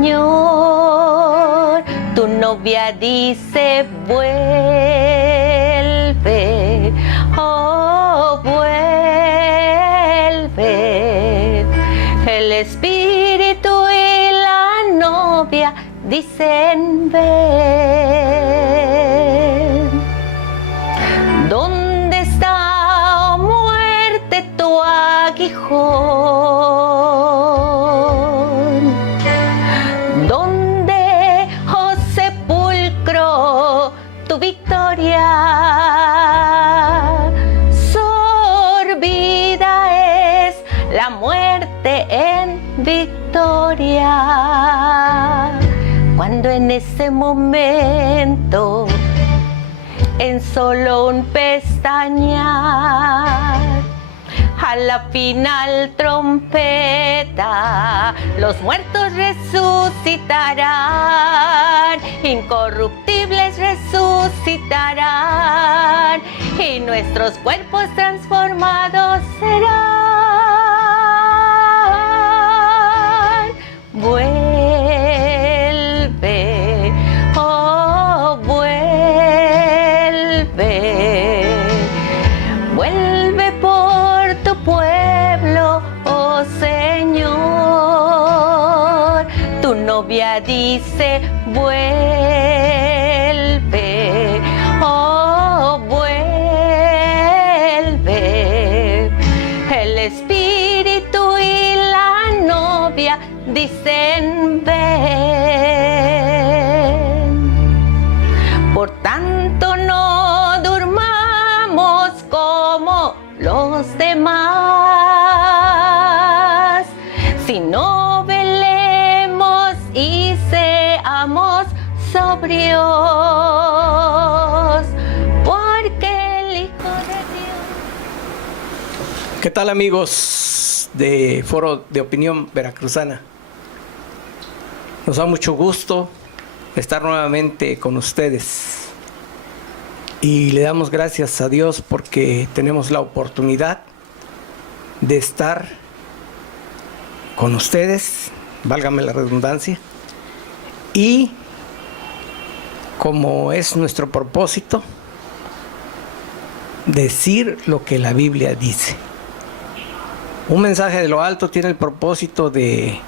Señor. Tu novia dice vuelve, oh vuelve. El espíritu y la novia dicen ven. ¿Dónde está, oh muerte, tu aguijón? ¿Dónde, oh sepulcro, tu victoria? Sorbida es la muerte en victoria. Cuando en ese momento, en solo un pestañear, a la final trompeta, los muertos resucitarán, incorruptibles resucitarán, y nuestros cuerpos transformados serán. Vuelve, oh vuelve, vuelve por tu pueblo, oh Señor. Tu novia dice vuelve, oh vuelve. El espíritu y la novia dicen ven. Por tanto no durmamos como los demás, sino velemos y seamos sobrios, porque el Hijo de Dios. ¿Qué tal, amigos de Foro de Opinión Veracruzana? Nos da mucho gusto estar nuevamente con ustedes y le damos gracias a Dios porque tenemos la oportunidad de estar con ustedes, válgame la redundancia, y como es nuestro propósito, decir lo que la Biblia dice. Un mensaje de lo alto tiene el propósito de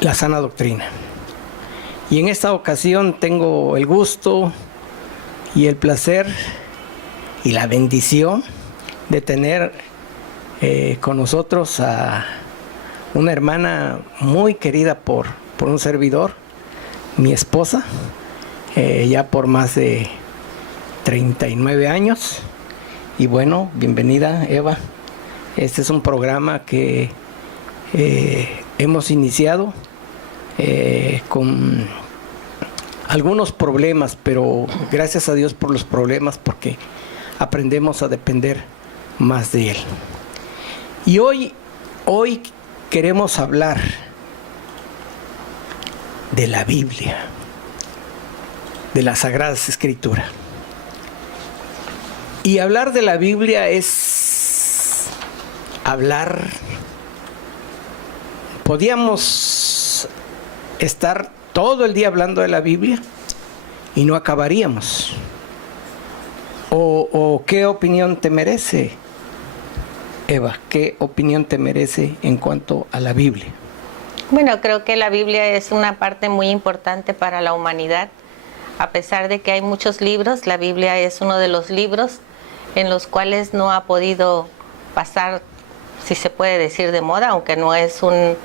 la sana doctrina. Y en esta ocasión tengo el gusto y el placer y la bendición de tener con nosotros a una hermana muy querida por un servidor, mi esposa, ya por más de 39 años. Y bueno, bienvenida, Eva. Este es un programa que hemos iniciado con algunos problemas, pero gracias a Dios por los problemas, porque aprendemos a depender más de Él. Y hoy queremos hablar de la Biblia, de las Sagradas Escrituras. Y hablar de la Biblia es hablar. Podíamos estar todo el día hablando de la Biblia y no acabaríamos. ¿O qué opinión te merece, Eva? ¿Qué opinión te merece en cuanto a la Biblia? Bueno, creo que la Biblia es una parte muy importante para la humanidad. A pesar de que hay muchos libros, la Biblia es uno de los libros en los cuales no ha podido pasar, si se puede decir, de moda, aunque no es un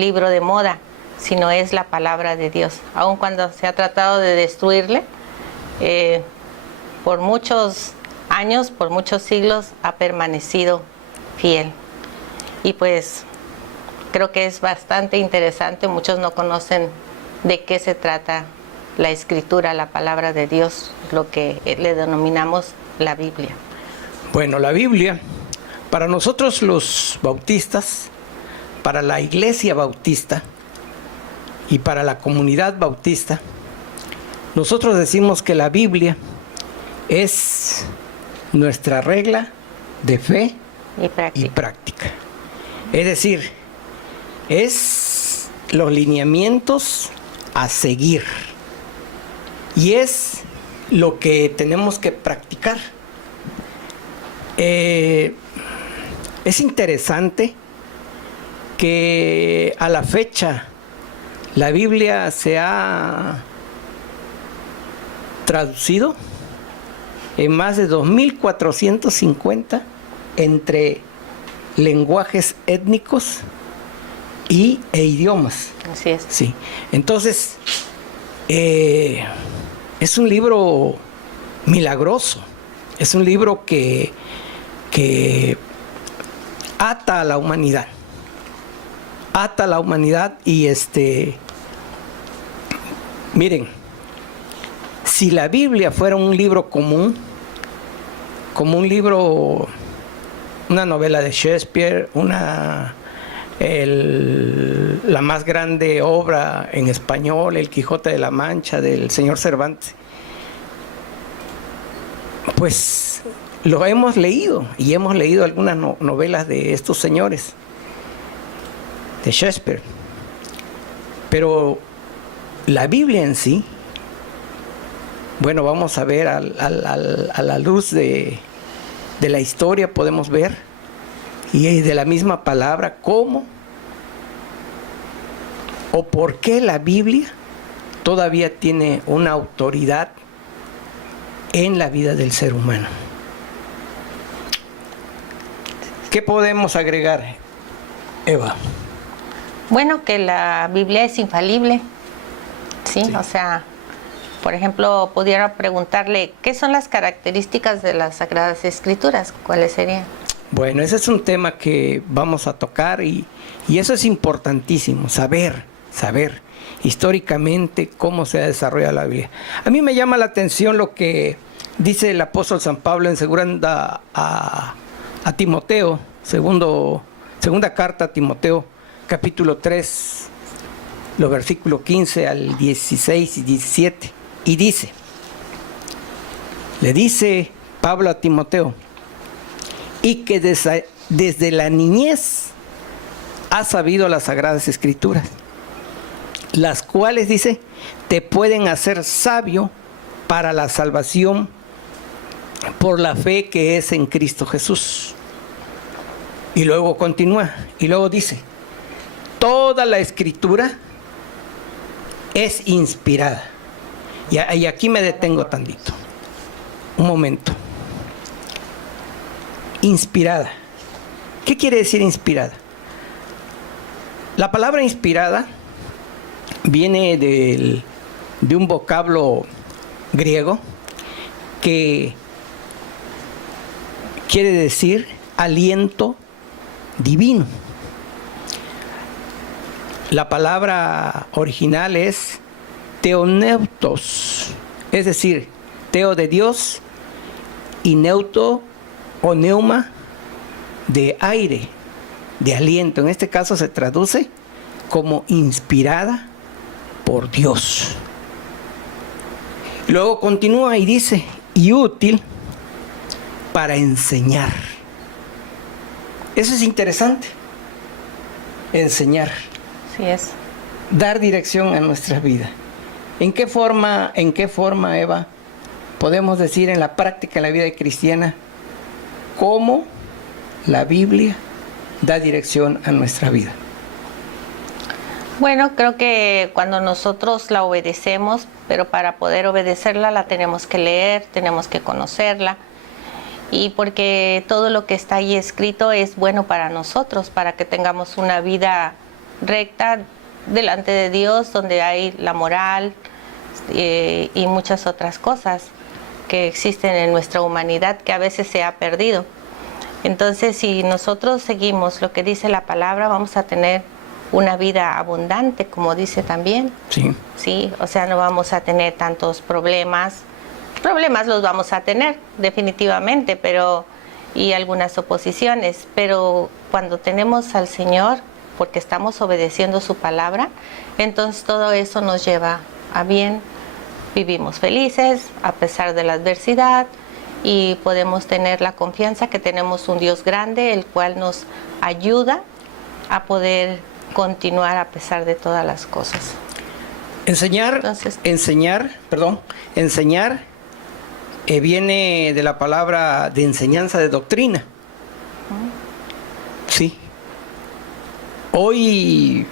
libro de moda, sino es la palabra de Dios. Aun cuando se ha tratado de destruirle, por muchos años, por muchos siglos, ha permanecido fiel. Y pues creo que es bastante interesante. Muchos no conocen de qué se trata la Escritura, la palabra de Dios, lo que le denominamos la Biblia. Bueno, la Biblia, para nosotros los bautistas, para la iglesia bautista y para la comunidad bautista, nosotros decimos que la Biblia es nuestra regla de fe y práctica. Es decir, es los lineamientos a seguir y es lo que tenemos que practicar. Es interesante que a la fecha la Biblia se ha traducido en más de 2450 entre lenguajes étnicos e idiomas. Así es. Sí. Entonces, es un libro milagroso. Es un libro que ata a la humanidad. Ata a la humanidad y miren, si la Biblia fuera un libro común, como un libro, una novela de Shakespeare, la más grande obra en español, El Quijote de la Mancha, del señor Cervantes, pues lo hemos leído y hemos leído algunas novelas de estos señores, de Shakespeare. Pero la Biblia en sí, bueno, vamos a ver a la luz de la historia, podemos ver, y de la misma palabra, cómo o por qué la Biblia todavía tiene una autoridad en la vida del ser humano. ¿Qué podemos agregar, Eva? Bueno, que la Biblia es infalible, ¿sí? Sí. O sea, por ejemplo, pudiera preguntarle, ¿qué son las características de las Sagradas Escrituras? ¿Cuáles serían? Bueno, ese es un tema que vamos a tocar y eso es importantísimo, saber históricamente cómo se ha desarrollado la Biblia. A mí me llama la atención lo que dice el apóstol San Pablo en segunda a Timoteo, segunda carta a Timoteo, capítulo 3, los versículos 15 al 16 y 17, y le dice Pablo a Timoteo, y que desde la niñez has sabido las Sagradas Escrituras, las cuales, dice, te pueden hacer sabio para la salvación por la fe que es en Cristo Jesús. Y luego continúa, y luego dice, toda la Escritura es inspirada. Y aquí me detengo tantito, un momento. Inspirada. ¿Qué quiere decir inspirada? La palabra inspirada viene de un vocablo griego que quiere decir aliento divino. La palabra original es teoneutos, es decir, teo de Dios y neuto o neuma de aire, de aliento. En este caso se traduce como inspirada por Dios. Luego continúa y dice, y útil para enseñar. Eso es interesante, enseñar. Sí es. Dar dirección a nuestras vidas. ¿En qué forma, Eva, podemos decir en la práctica de la vida cristiana cómo la Biblia da dirección a nuestra vida? Bueno, creo que cuando nosotros la obedecemos, pero para poder obedecerla la tenemos que leer, tenemos que conocerla, y porque todo lo que está ahí escrito es bueno para nosotros, para que tengamos una vida recta delante de Dios, donde hay la moral y muchas otras cosas que existen en nuestra humanidad que a veces se ha perdido. Entonces, si nosotros seguimos lo que dice la palabra, vamos a tener una vida abundante, como dice también. Sí. Sí, o sea, no vamos a tener tantos problemas. Problemas los vamos a tener, definitivamente, y algunas oposiciones, pero cuando tenemos al Señor, porque estamos obedeciendo su palabra, entonces todo eso nos lleva a bien. Vivimos felices a pesar de la adversidad y podemos tener la confianza que tenemos un Dios grande, el cual nos ayuda a poder continuar a pesar de todas las cosas. Enseñar viene de la palabra de enseñanza de doctrina. Sí. Hoy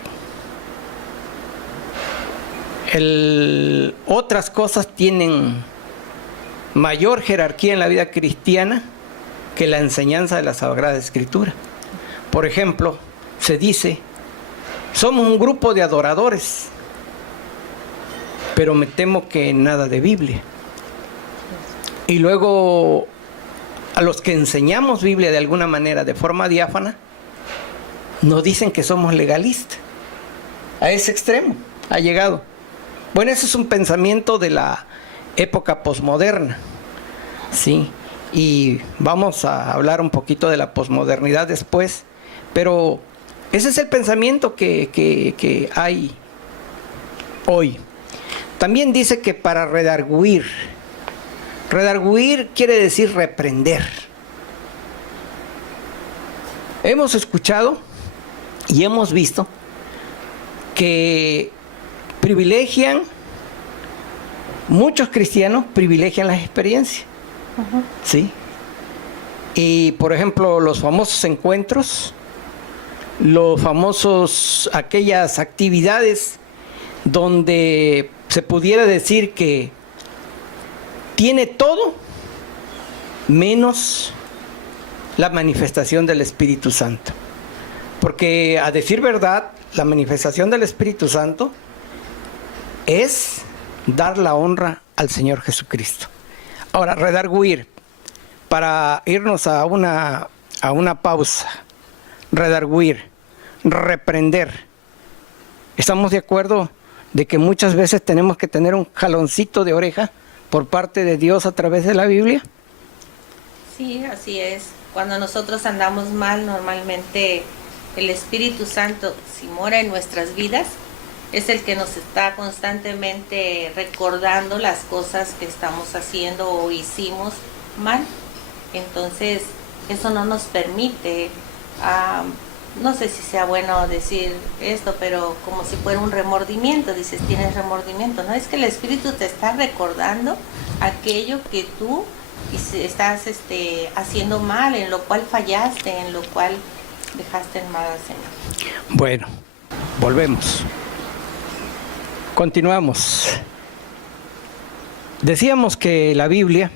otras cosas tienen mayor jerarquía en la vida cristiana que la enseñanza de la Sagrada Escritura. Por ejemplo, se dice, somos un grupo de adoradores, pero me temo que nada de Biblia. Y luego, a los que enseñamos Biblia de alguna manera, de forma diáfana, nos dicen que somos legalistas. A ese extremo ha llegado. Bueno, ese es un pensamiento de la época posmoderna, ¿sí? Y vamos a hablar un poquito de la posmodernidad después, pero ese es el pensamiento que hay hoy. También dice que para redarguir quiere decir reprender. Hemos escuchado y hemos visto que muchos cristianos privilegian las experiencias. ¿Sí? Y por ejemplo, los famosos encuentros, aquellas actividades donde se pudiera decir que tiene todo menos la manifestación del Espíritu Santo. Porque a decir verdad, la manifestación del Espíritu Santo es dar la honra al Señor Jesucristo. Ahora, redarguir, para irnos a una pausa, redarguir, reprender. ¿Estamos de acuerdo de que muchas veces tenemos que tener un jaloncito de oreja por parte de Dios a través de la Biblia? Sí, así es. Cuando nosotros andamos mal, normalmente el Espíritu Santo, si mora en nuestras vidas, es el que nos está constantemente recordando las cosas que estamos haciendo o hicimos mal. Entonces, eso no nos permite, no sé si sea bueno decir esto, pero como si fuera un remordimiento, dices, tienes remordimiento, ¿no? Es que el Espíritu te está recordando aquello que tú estás haciendo mal, en lo cual fallaste, en lo cual dejaste en mal al Señor. Bueno, volvemos. Continuamos. Decíamos que la Biblia,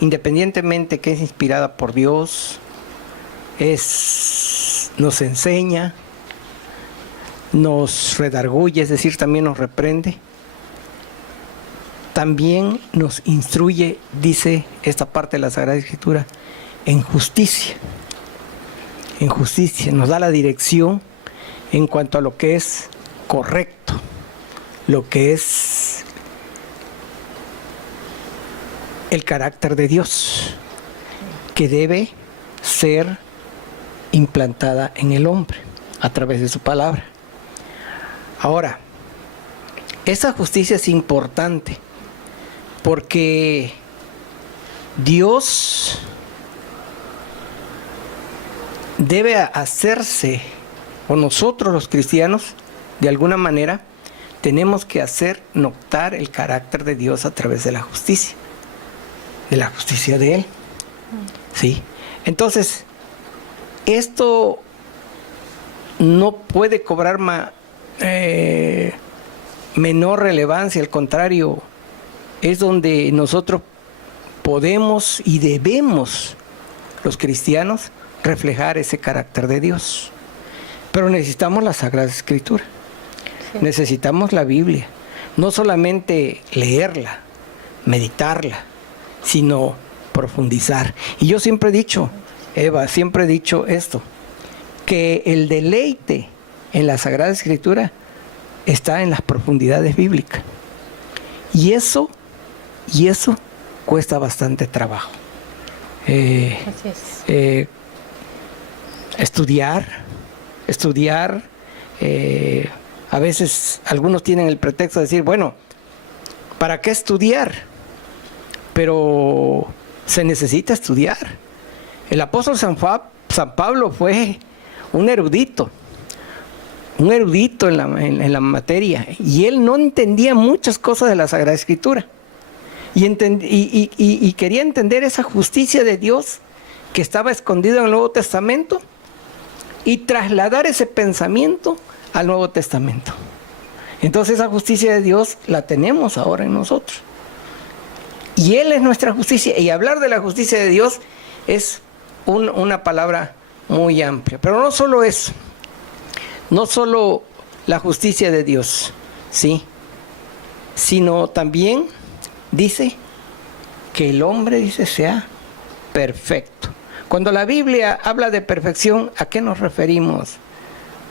independientemente que es inspirada por Dios, nos enseña, nos redarguye, es decir, también nos reprende. También nos instruye, dice esta parte de la Sagrada Escritura, en justicia. En justicia, nos da la dirección en cuanto a lo que es correcto, lo que es el carácter de Dios, que debe ser implantada en el hombre a través de su palabra. Ahora, esa justicia es importante porque Dios debe hacerse, o nosotros los cristianos, de alguna manera, tenemos que hacer notar el carácter de Dios a través de la justicia de Él. ¿Sí? Entonces, esto no puede cobrar menor relevancia, al contrario, es donde nosotros podemos y debemos, los cristianos, reflejar ese carácter de Dios. Pero necesitamos la Sagrada Escritura, sí. Necesitamos la Biblia, no solamente leerla, meditarla, sino profundizar. Y yo siempre he dicho, Eva, siempre he dicho esto, que el deleite en la Sagrada Escritura está en las profundidades bíblicas. Y eso cuesta bastante trabajo. Estudiar. A veces algunos tienen el pretexto de decir, bueno, ¿para qué estudiar? Pero se necesita estudiar. El apóstol San San Pablo fue un erudito en la materia, y él no entendía muchas cosas de la Sagrada Escritura. Y quería entender esa justicia de Dios que estaba escondida en el Nuevo Testamento y trasladar ese pensamiento al Nuevo Testamento. Entonces esa justicia de Dios la tenemos ahora en nosotros. Y Él es nuestra justicia. Y hablar de la justicia de Dios es una palabra muy amplia. Pero no solo eso, no solo la justicia de Dios, ¿sí? Sino también dice que el hombre, dice, sea perfecto. Cuando la Biblia habla de perfección, ¿a qué nos referimos,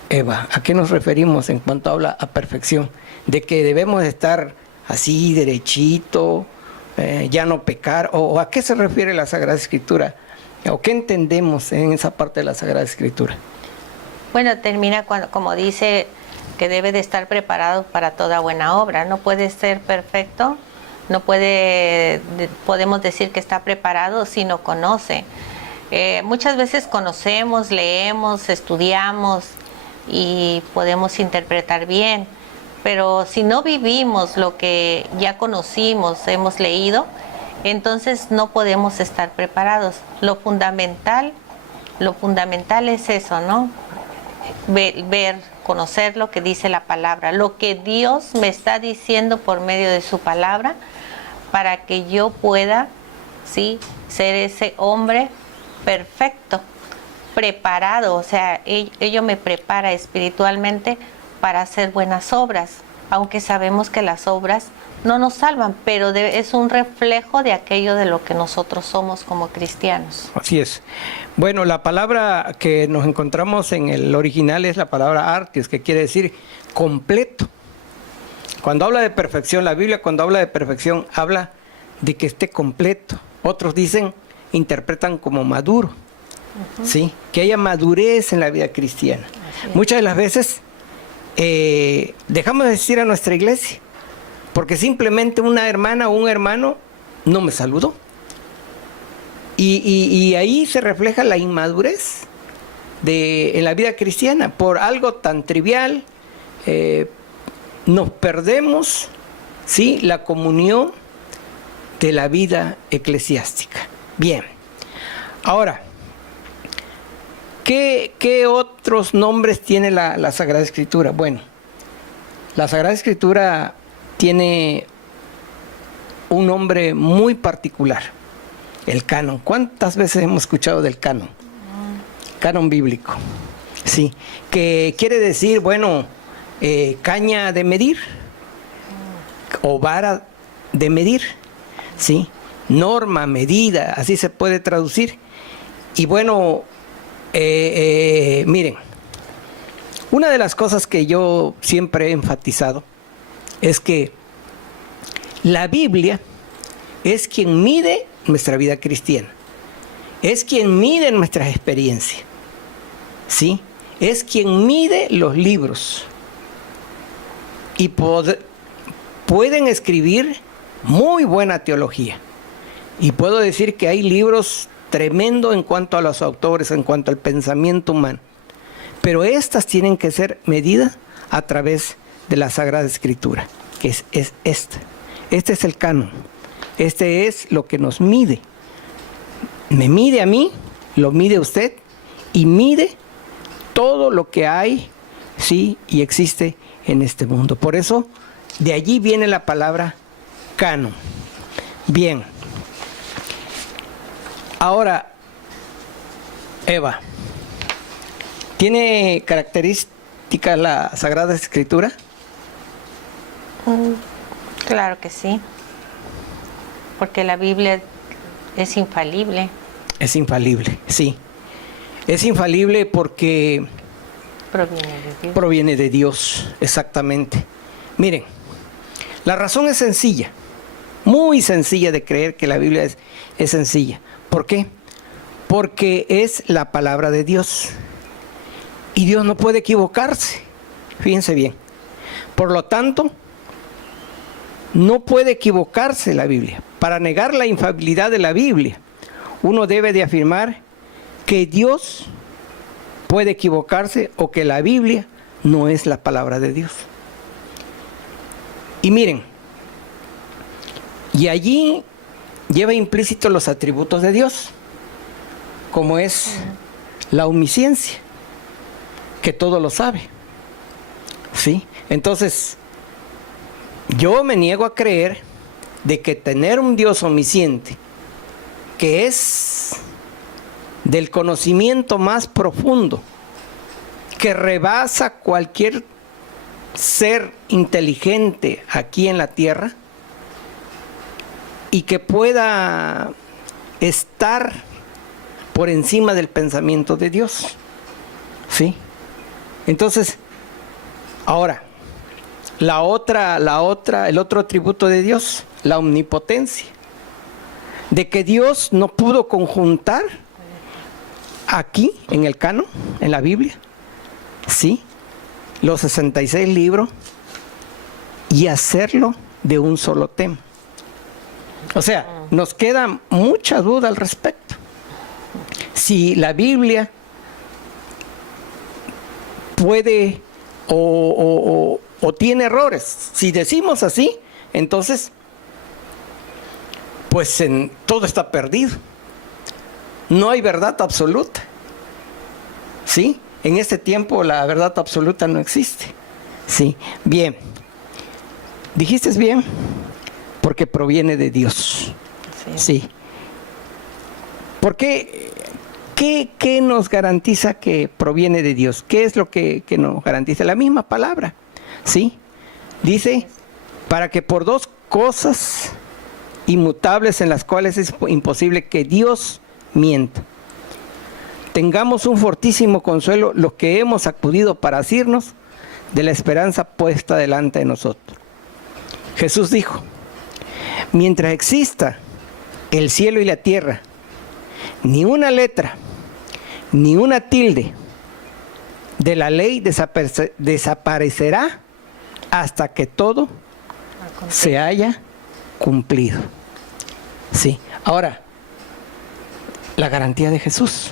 Eva? ¿A qué nos referimos en cuanto habla a perfección? De que debemos estar así, derechito, ya no pecar, o ¿a qué se refiere la Sagrada Escritura? ¿O qué entendemos en esa parte de la Sagrada Escritura? Bueno, termina como dice que debe de estar preparado para toda buena obra. No puede ser perfecto, no podemos decir que está preparado si no conoce. Muchas veces conocemos, leemos, estudiamos y podemos interpretar bien, pero si no vivimos lo que ya conocimos, hemos leído, entonces no podemos estar preparados. Lo fundamental es eso, ¿no? Ver, conocer lo que dice la palabra, lo que Dios me está diciendo por medio de su palabra, para que yo pueda, ¿sí?, ser ese hombre perfecto, preparado. O sea, ello me prepara espiritualmente para hacer buenas obras, aunque sabemos que las obras no nos salvan, pero es un reflejo de aquello de lo que nosotros somos como cristianos. Así es. Bueno, la palabra que nos encontramos en el original es la palabra artes, que quiere decir completo. Cuando habla de perfección, la Biblia cuando habla de perfección, habla de que esté completo. Otros interpretan como maduro, ¿sí? Que haya madurez en la vida cristiana. Muchas de las veces dejamos de asistir a nuestra iglesia porque simplemente una hermana o un hermano no me saludó. Y ahí se refleja la inmadurez en la vida cristiana. Por algo tan trivial nos perdemos, ¿sí?, la comunión de la vida eclesiástica. Bien, ahora, ¿qué otros nombres tiene la Sagrada Escritura? Bueno, la Sagrada Escritura tiene un nombre muy particular, el canon. ¿Cuántas veces hemos escuchado del canon? Canon bíblico, sí, que quiere decir, bueno, caña de medir o vara de medir, sí, norma, medida, así se puede traducir. Y bueno, miren, una de las cosas que yo siempre he enfatizado es que la Biblia es quien mide nuestra vida cristiana, es quien mide nuestras experiencias, ¿sí? Es quien mide los libros. Y pueden escribir muy buena teología. Y puedo decir que hay libros tremendos en cuanto a los autores, en cuanto al pensamiento humano. Pero estas tienen que ser medidas a través de la Sagrada Escritura, que es esta. Este es el canon. Este es lo que nos mide. Me mide a mí, lo mide usted, y mide todo lo que hay, sí, y existe en este mundo. Por eso, de allí viene la palabra canon. Bien. Ahora, Eva, ¿tiene características la Sagrada Escritura? Claro que sí, porque la Biblia es infalible. Es infalible, sí. Es infalible porque proviene de Dios, exactamente. Miren, la razón es sencilla, muy sencilla de creer que la Biblia es sencilla. ¿Por qué? Porque es la palabra de Dios. Y Dios no puede equivocarse. Fíjense bien. Por lo tanto, no puede equivocarse la Biblia. Para negar la infalibilidad de la Biblia, uno debe de afirmar que Dios puede equivocarse o que la Biblia no es la palabra de Dios. Y miren, y allí lleva implícito los atributos de Dios, como es la omnisciencia, que todo lo sabe. ¿Sí? Entonces, yo me niego a creer de que tener un Dios omnisciente, que es del conocimiento más profundo, que rebasa cualquier ser inteligente aquí en la tierra, y que pueda estar por encima del pensamiento de Dios. ¿Sí? Entonces, ahora, el otro atributo de Dios, la omnipotencia, de que Dios no pudo conjuntar aquí en el canon, en la Biblia, ¿sí?, los 66 libros y hacerlo de un solo tema. O sea, nos queda mucha duda al respecto. Si la Biblia puede o tiene errores. Si decimos así, entonces, pues todo está perdido. No hay verdad absoluta. ¿Sí? En este tiempo la verdad absoluta no existe. Sí, bien. ¿Dijiste bien? Porque proviene de Dios. Sí. ¿Por qué? ¿Qué nos garantiza que proviene de Dios? ¿Qué es lo que nos garantiza? La misma palabra. ¿Sí? Dice, para que por dos cosas inmutables en las cuales es imposible que Dios mienta, tengamos un fortísimo consuelo los que hemos acudido para asirnos de la esperanza puesta delante de nosotros. Jesús dijo, mientras exista el cielo y la tierra, ni una letra, ni una tilde de la ley desaparecerá hasta que todo se haya cumplido. Sí. Ahora, la garantía de Jesús,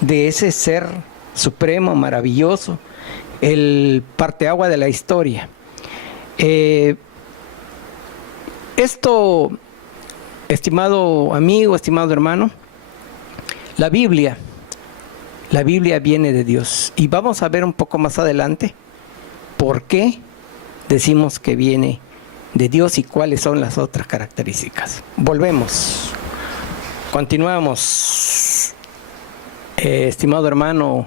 de ese ser supremo, maravilloso, el parteagua de la historia. Esto, estimado amigo, estimado hermano, la Biblia viene de Dios. Y vamos a ver un poco más adelante por qué decimos que viene de Dios y cuáles son las otras características. Volvemos. Continuamos. Estimado hermano,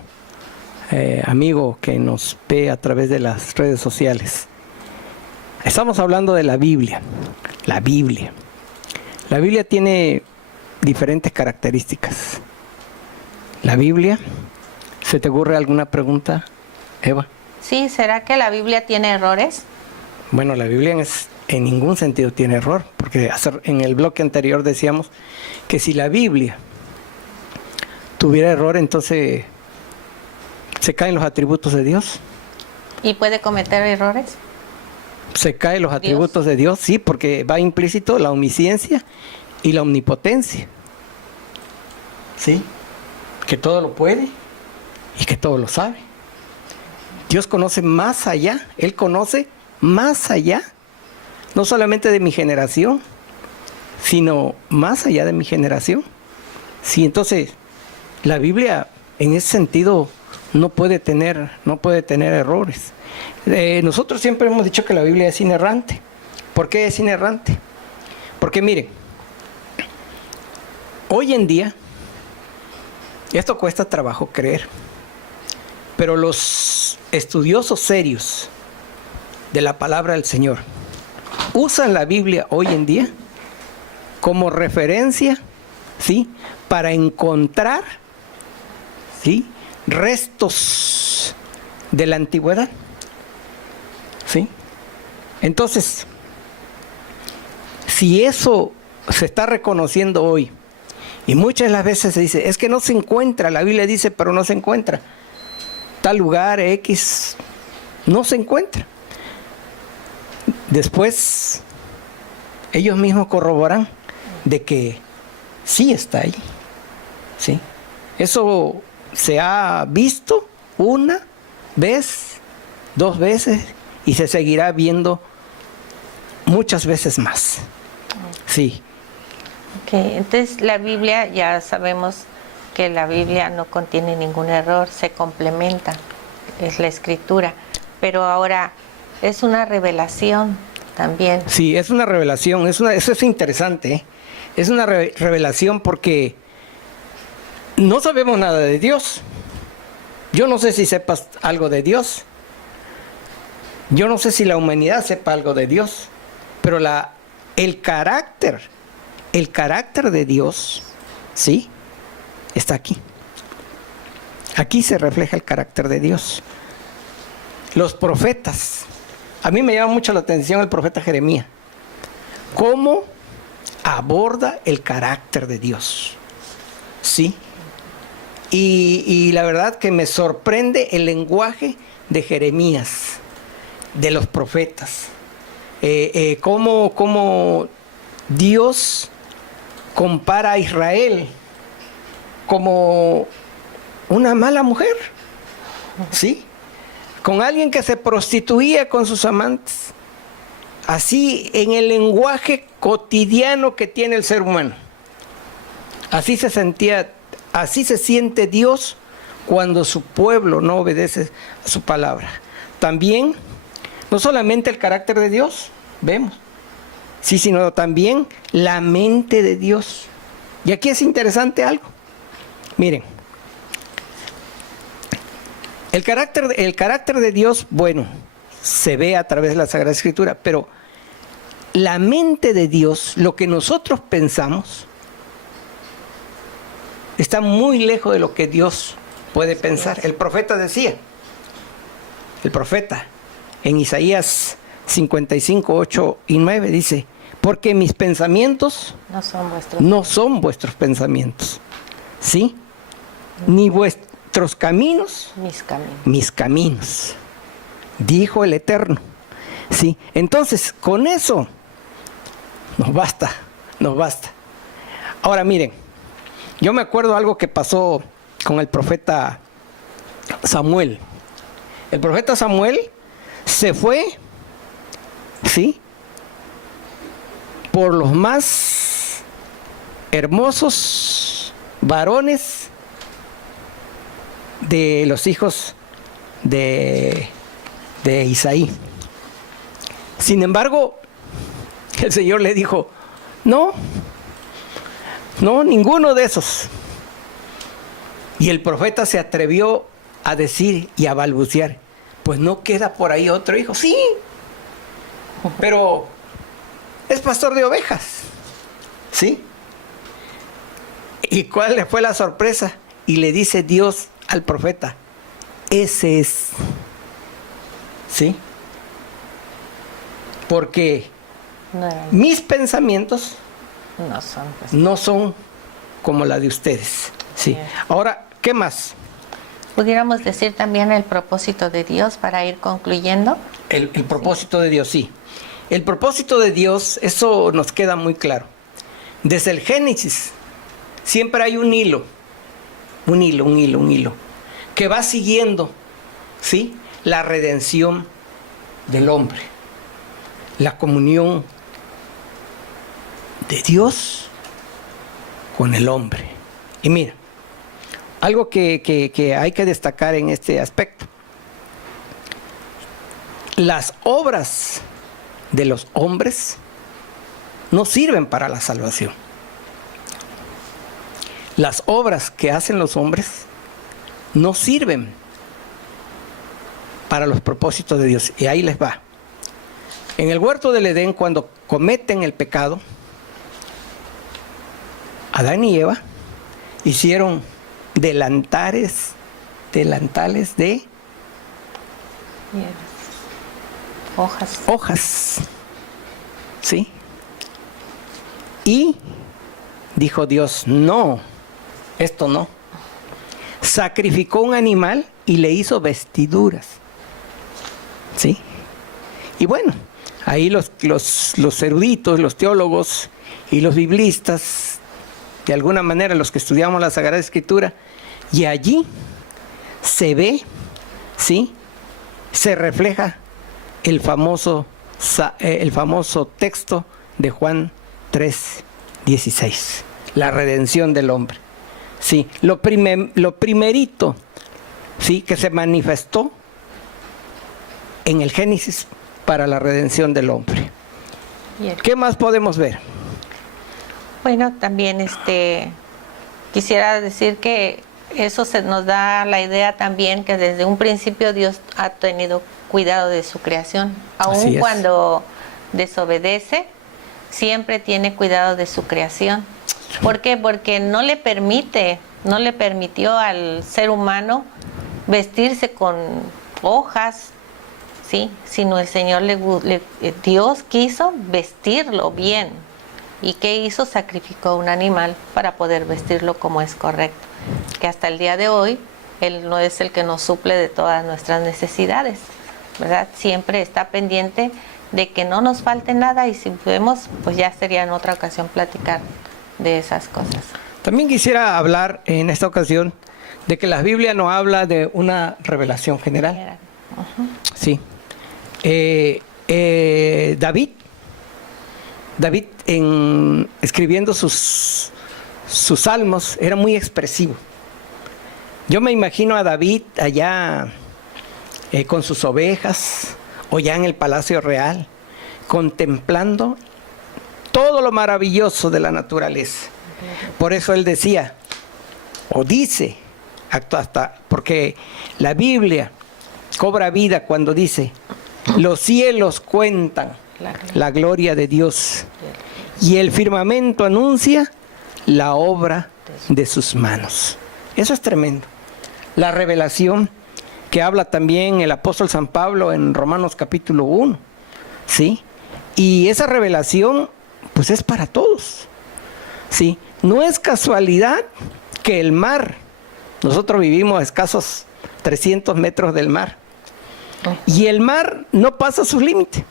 amigo que nos ve a través de las redes sociales. Estamos hablando de la Biblia. La Biblia tiene diferentes características. La Biblia, ¿se te ocurre alguna pregunta, Eva? Sí, ¿será que la Biblia tiene errores? Bueno, la Biblia en ningún sentido tiene error, porque en el bloque anterior decíamos que si la Biblia tuviera error, entonces se caen los atributos de Dios. ¿Y puede cometer errores? Se caen los atributos de Dios, sí, porque va implícito la omnisciencia y la omnipotencia. Sí, que todo lo puede y que todo lo sabe. Dios conoce más allá, Él conoce más allá, no solamente de mi generación, sino más allá de mi generación. Sí, entonces, la Biblia en ese sentido no puede tener errores. Nosotros siempre hemos dicho que la Biblia es inerrante. ¿Por qué es inerrante? Porque miren, hoy en día, esto cuesta trabajo creer, pero los estudiosos serios de la palabra del Señor usan la Biblia hoy en día como referencia, ¿sí?, para encontrar, ¿sí?, restos de la antigüedad. ¿Sí? Entonces, si eso se está reconociendo hoy, y muchas de las veces se dice, es que no se encuentra, la Biblia dice, pero no se encuentra, tal lugar X, no se encuentra. Después, ellos mismos corroboran de que sí está ahí. ¿Sí? Eso se ha visto una vez, 2 veces y se seguirá viendo muchas veces más. Sí. Okay, entonces la Biblia, ya sabemos que la Biblia no contiene ningún error, se complementa, es la escritura, pero ahora es una revelación también. Sí, es una revelación, eso es interesante, ¿eh? Es una revelación porque no sabemos nada de Dios. Yo no sé si sepas algo de Dios. Yo no sé si la humanidad sepa algo de Dios, pero el carácter de Dios, ¿sí?, está aquí. Aquí se refleja el carácter de Dios. Los profetas, a mí me llama mucho la atención el profeta Jeremías, cómo aborda el carácter de Dios, ¿sí? Y la verdad que me sorprende el lenguaje de Jeremías, de los profetas, cómo Dios compara a Israel como una mala mujer, ¿sí?, con alguien que se prostituía con sus amantes, así en el lenguaje cotidiano que tiene el ser humano. Así se siente Dios cuando su pueblo no obedece a su palabra. También, no solamente el carácter de Dios, vemos, sí, sino también la mente de Dios. Y aquí es interesante algo. Miren, el carácter de Dios, bueno, se ve a través de la Sagrada Escritura, pero la mente de Dios, lo que nosotros pensamos, está muy lejos de lo que Dios puede pensar. El profeta decía, en Isaías 55, 8 y 9 dice, porque mis pensamientos no son vuestros pensamientos, ¿sí? Ni vuestros caminos, mis caminos, dijo el Eterno, ¿sí? Entonces, con eso nos basta. Ahora miren, yo me acuerdo algo que pasó con el profeta Samuel. El profeta Samuel se fue, ¿sí?, por los más hermosos varones de los hijos de Isaí. Sin embargo, el Señor le dijo, no, ninguno de esos. Y el profeta se atrevió a decir y a balbucear, pues no queda por ahí otro hijo. Sí, pero es pastor de ovejas, ¿sí? ¿Y cuál le fue la sorpresa? Y le dice Dios al profeta, ese es, ¿sí? Porque mis pensamientos no son como la de ustedes, ¿sí? Ahora, ¿qué más? ¿Pudiéramos decir también el propósito de Dios para ir concluyendo? El propósito de Dios, sí. El propósito de Dios, eso nos queda muy claro. Desde el Génesis, siempre hay un hilo, que va siguiendo, ¿sí?, la redención del hombre, la comunión de Dios con el hombre. Y mira, algo que hay que destacar en este aspecto. Las obras de los hombres no sirven para la salvación. Las obras que hacen los hombres no sirven para los propósitos de Dios. Y ahí les va. En el huerto del Edén, cuando cometen el pecado, Adán y Eva hicieron delantales de hojas, ¿sí? Y dijo Dios, no, esto no. Sacrificó un animal y le hizo vestiduras, ¿sí? Y bueno, ahí los eruditos, los teólogos y los biblistas, de alguna manera los que estudiamos la Sagrada Escritura, Y allí se ve, ¿sí? Se refleja el famoso texto de Juan 3:16, la redención del hombre. Sí, lo primerito, sí, que se manifestó en el Génesis para la redención del hombre. ¿Qué más podemos ver? Bueno, también quisiera decir que eso nos da la idea también que desde un principio Dios ha tenido cuidado de su creación. Aun cuando desobedece, siempre tiene cuidado de su creación. ¿Por qué? Porque no le permitió al ser humano vestirse con hojas, ¿sí? Sino el Señor Dios quiso vestirlo bien. ¿Y qué hizo? Sacrificó un animal para poder vestirlo como es correcto. Que hasta el día de hoy, Él no es el que nos suple de todas nuestras necesidades, ¿verdad? Siempre está pendiente de que no nos falte nada, y si podemos, pues ya sería en otra ocasión platicar de esas cosas. También quisiera hablar en esta ocasión de que la Biblia no habla de una revelación general. Sí. David escribiendo sus salmos era muy expresivo. Yo me imagino a David allá con sus ovejas o ya en el palacio real, contemplando todo lo maravilloso de la naturaleza. Por eso él decía, o dice, porque la Biblia cobra vida cuando dice, los cielos cuentan la gloria de Dios y el firmamento anuncia la obra de sus manos. Eso es tremendo. La revelación que habla también el apóstol San Pablo en Romanos capítulo 1, ¿sí? Y esa revelación pues es para todos, ¿sí? No es casualidad que el mar, nosotros vivimos a escasos 300 metros del mar, y el mar no pasa sus límites.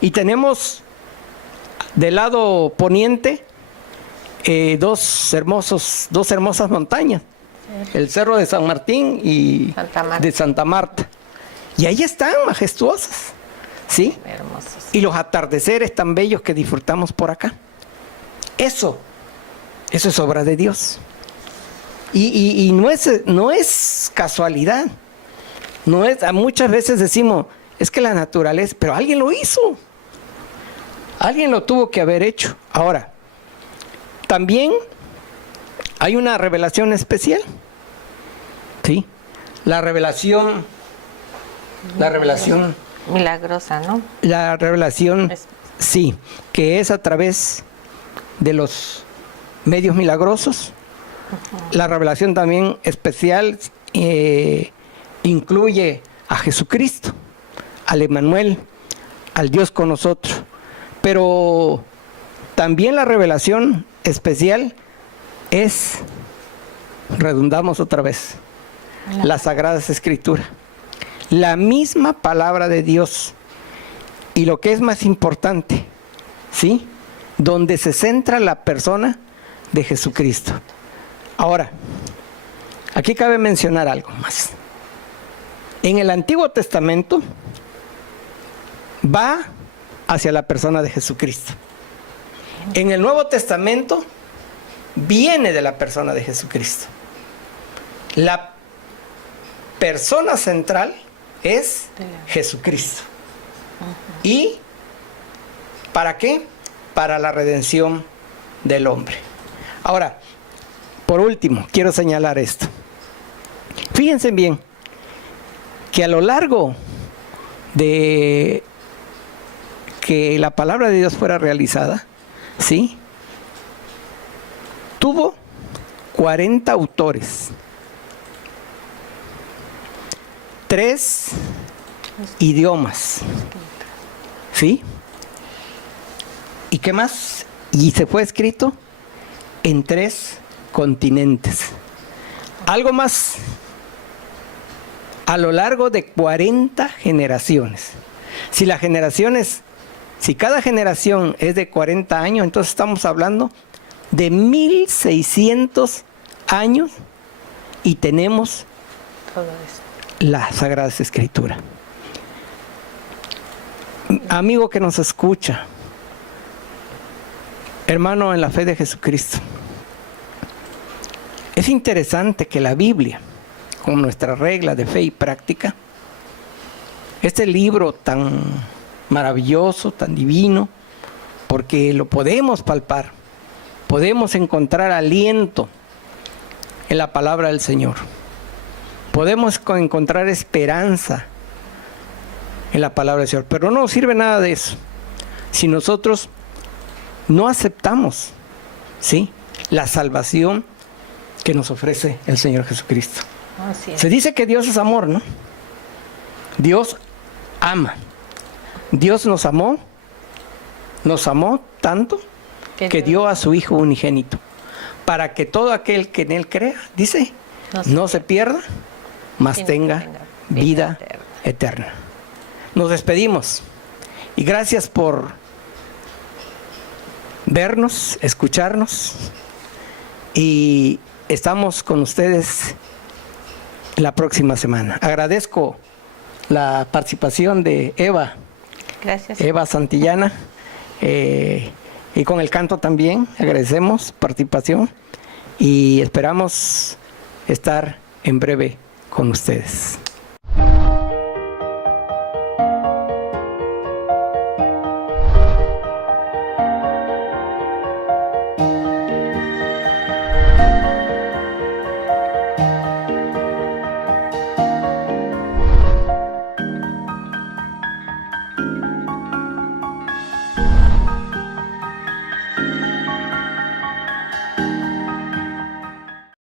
Y tenemos del lado poniente dos hermosas montañas, el Cerro de San Martín y de Santa Marta. Y ahí están majestuosas, ¿sí? Hermosos. Y los atardeceres tan bellos que disfrutamos por acá. Eso es obra de Dios. Y no es casualidad. Muchas veces decimos, es que la naturaleza, pero alguien lo hizo. Alguien lo tuvo que haber hecho. Ahora, también hay una revelación especial, ¿sí? La revelación milagrosa, ¿no? La revelación, sí, que es a través de los medios milagrosos. La revelación también especial incluye a Jesucristo, al Emmanuel, al Dios con nosotros. Pero también la revelación especial es, redundamos otra vez, las Sagradas Escrituras. La misma palabra de Dios. Y lo que es más importante, ¿sí? Donde se centra la persona de Jesucristo. Ahora, aquí cabe mencionar algo más. En el Antiguo Testamento va hacia la persona de Jesucristo. En el Nuevo Testamento viene de la persona de Jesucristo. La persona central es Jesucristo. ¿Y para qué? Para la redención del hombre. Ahora, por último, quiero señalar esto. Fíjense bien que a lo largo de que la palabra de Dios fuera realizada, ¿sí? Tuvo 40 autores, 3 idiomas, ¿sí? ¿Y qué más? Y se fue escrito en 3 continentes. Algo más, a lo largo de 40 generaciones. Si cada generación es de 40 años, entonces estamos hablando de 1600 años y tenemos Todo eso. las Sagradas Escrituras. Amigo que nos escucha, hermano en la fe de Jesucristo, es interesante que la Biblia, como nuestra regla de fe y práctica, este libro tan maravilloso, tan divino, porque lo podemos palpar, podemos encontrar aliento en la palabra del Señor, podemos encontrar esperanza en la palabra del Señor, pero no nos sirve nada de eso si nosotros no aceptamos, ¿sí?, la salvación que nos ofrece el Señor Jesucristo. Así es. Se dice que Dios es amor, ¿no? Dios ama. Dios nos amó tanto que dio a su Hijo unigénito, para que todo aquel que en Él crea, dice, no se pierda, mas tenga vida eterna. Nos despedimos y gracias por vernos, escucharnos, y estamos con ustedes la próxima semana. Agradezco la participación de Eva. Gracias. Eva Santillana, y con el canto también agradecemos participación y esperamos estar en breve con ustedes.